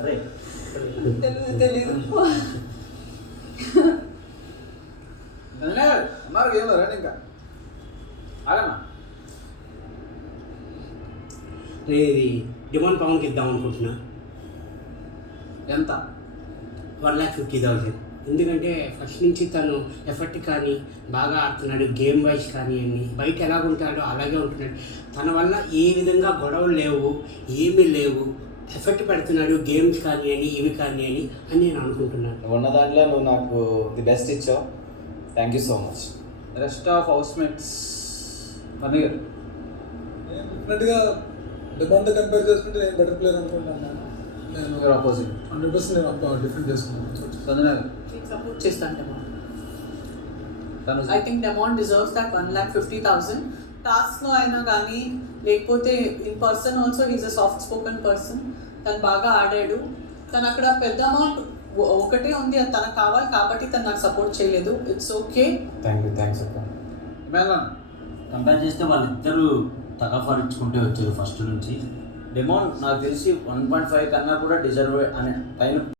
అరే తెలీదు. అన్నారు ఏమో రండి ఇంకా ఆగన్నా. నేను ఇది డిమాండ్ పవన్కి ఇద్దాం అనుకుంటున్నా. ఎంత? 1,50,000. ఎందుకంటే ఫస్ట్ నుంచి తను ఎఫర్ట్ కానీ బాగా ఆడుతున్నాడు, గేమ్ వైజ్ కానివ్వండి, బయట ఎలాగుంటాడో అలాగే ఉంటున్నాడు. తన వల్ల ఏ విధంగా గొడవలు లేవు, ఏమీ లేవు, ఎఫర్ట్ పెడుతున్నాడు, గేమ్స్ కానివ్వండి ఇవి కానివ్వండి అని నేను అనుకుంటున్నాను. ఉన్న దాంట్లో నువ్వు నాకు ది బెస్ట్ ఇచ్చావు. Thank you so much. Rest of house mates అన్నయ్య గారు డెఫినెట్గా డిమాండ్తో కంపేర్ చేసుకుంటే నేను బెటర్ ప్లేయర్ అనుకుంటాను. మీరు ఆపోజిట్ 100% నేను డిఫరెంట్ చేసుకున్నాను. సంజన గారు సపోర్ట్ చేస్తాను డెమాన్. తను I think demon deserves that 1,50,000. టాస్క్లో అయినా కానీ లేకపోతే in person also is a soft spoken person. తను బాగా ఆడాడు. తను అక్కడ పెద్ద అమౌంట్ ఒకటే ఉంది, అది తనకు కావాలి కాబట్టి తను నాకు సపోర్ట్ చేయలేదు. It's okay. థ్యాంక్స్ అక్క. మేళన్ కంపేర్ చేస్తే వాళ్ళిద్దరూ తగఫారించుకుంటే వచ్చారు ఫస్ట్ నుంచి. డెమాన్ నాకు తెలిసి 1.5 కన్నా కూడా డిజర్వ్ అనే పైన